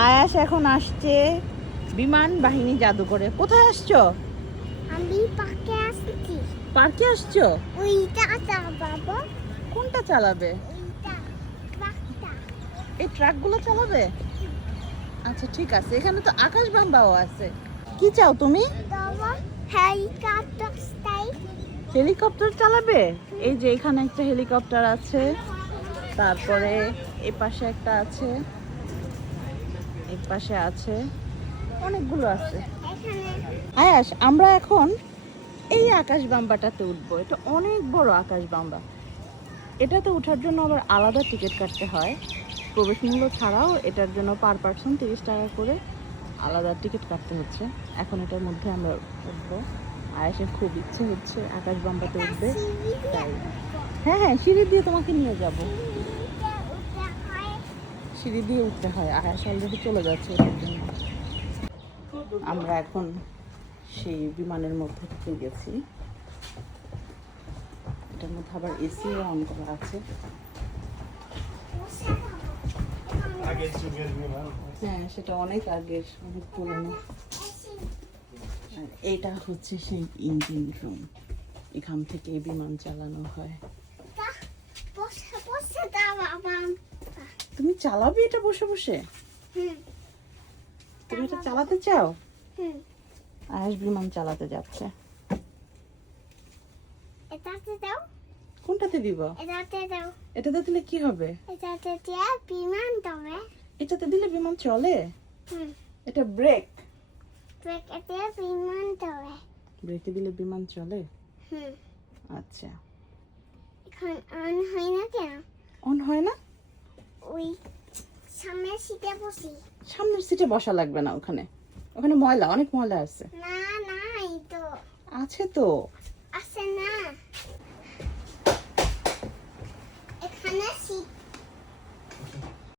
আয়াস এখন আসছে বিমান বাহিনী জাদুঘরে। কোথায় আসছো? আমি পার্কে আসছি। পার্কে আসছো? ওইটা চালাবো। কোনটা চালাবে? ওইটা ট্রাকটা। এই ট্রাকগুলো চালাবে? আচ্ছা ঠিক আছে, এখানে তো আকাশ বাম্বাও আছে। কি চাও তুমি? তবে হেলিকপ্টার স্টাইল। হেলিকপ্টার চালাবে? এই যে এখানে একটা হেলিকপ্টার আছে, তারপরে এই পাশে একটা আছে, এই পাশে আছে, অনেকগুলো আছে। এখানে আয়াস, আমরা এখন এই আকাশ বাম্বাটাতে উঠবো। এটা অনেক বড় আকাশ বাম্বা। এটাতে ওঠার জন্য আবার আলাদা টিকিট কাটতে হয়, প্রবেশ মূল্য ছাড়াও এটার জন্য পার পার্সন 30 টাকা করে আলাদা টিকিট কাটতে হচ্ছে। এখন এটার মধ্যে আমরা উঠবো। আয়াসের খুব ইচ্ছে হচ্ছে আকাশ বাম্বাতে উঠবে, তাই। হ্যাঁ হ্যাঁ, সিঁড়ি দিয়ে তোমাকে নিয়ে যাব। সিঁড়ি দিয়ে উঠতে হয়, আয়াস অলরেডি চলে যাচ্ছে এটার জন্য। আমরা এখন সেই বিমানের মধ্যে ঢুকে গেছি। এটার মধ্যে আবার এসি অন করা আছে। হ্যাঁ, সেটা অনেক আগের, অনেক পুরনো। আর এটা হচ্ছে সেই ইঞ্জিন রুম, এখান থেকে বিমান চালানো হয়। তুমি চালাবে এটা বসে বসে? তুমি এটা চালাতে চাও? আয়াস বিমান চালাতে যাচ্ছে। এটাতে দাও। কোনটাতে দিব? এটাতে দাও। এটাতে দিলে কি হবে? এটাতে দিয়ে বিমান দেবে। এটাতে দিলে বিমান চলে? হুম। এটা ব্রেক, ব্রেক এতে বিমান দেবে। ব্রেকে দিলে বিমান চলে। হুম। আচ্ছা, এখন অন হয় না কেন? অন হয় না? ওই সামনের সিটে বসি। সামনের সিটে বসা লাগবে না, ওখানে ওখানে ময়লা, অনেক ময়লা আছে। না না, এই তো আছে তো।